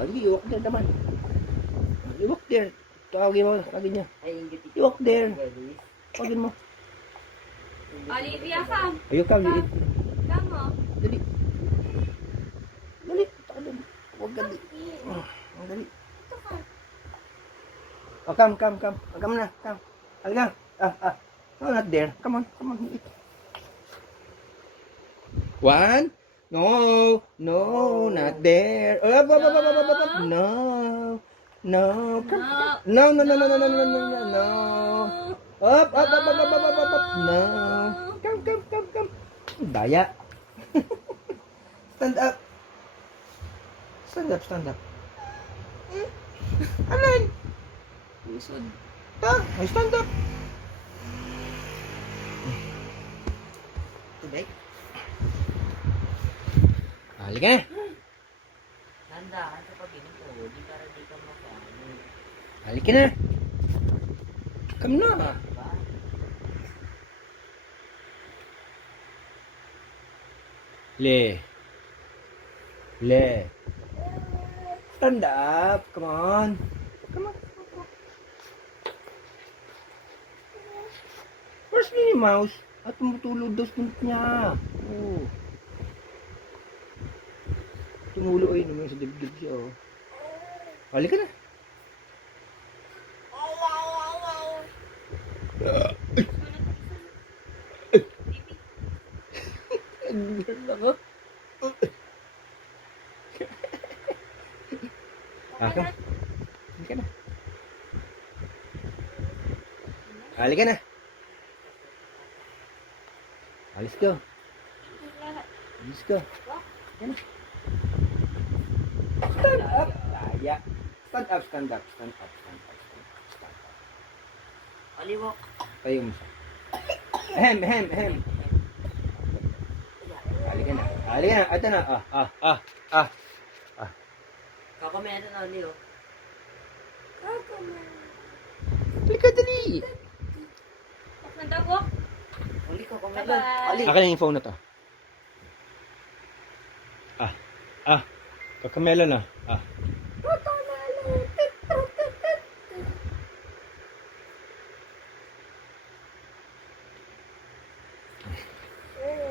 Sige, you walk there naman. You walk there. Tawagin mo, tawagin niya. Ay, ingit ito. You walk there. Tawagin mo. Olivia, come. Ayun ka, liit. Come mo. Dali. Dali. Takadun. Huwag ka. Ang dali. Oh, come. Come na, come. Halika. No, not there. Come on. One. No, not there. Up. No. Come. No. Up. No. Come. Daya. Stand up. Stand up. Alin? Usod. Stand up. Tubig. Halika na. Tandaan sa pag-inito. Di para di ka mapano. Halika na. Come na. Ba? Le. Stand up. Come on. Where's Minnie Mouse? At tumutulog daw sa niya. Oh. Tumulo ay naman sa dibdib siya. Oh. Halika na. Ako. Halika na. Alis ka. Yan. Stand up. Daya. Stand up. Aliwak. Tayo mo siya. Hem. Halika na. Ito na. Kakamera na Leo. Halika dali. Nanda po. Uli ka kamera. Bye-bye. Ali. Akin na yung phone na to. Kakamela na.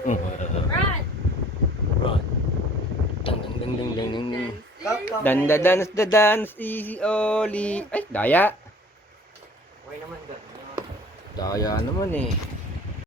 Run. Run. Dance, easy, Oli. Ay, daya. Okay naman gano'n. Daya naman eh.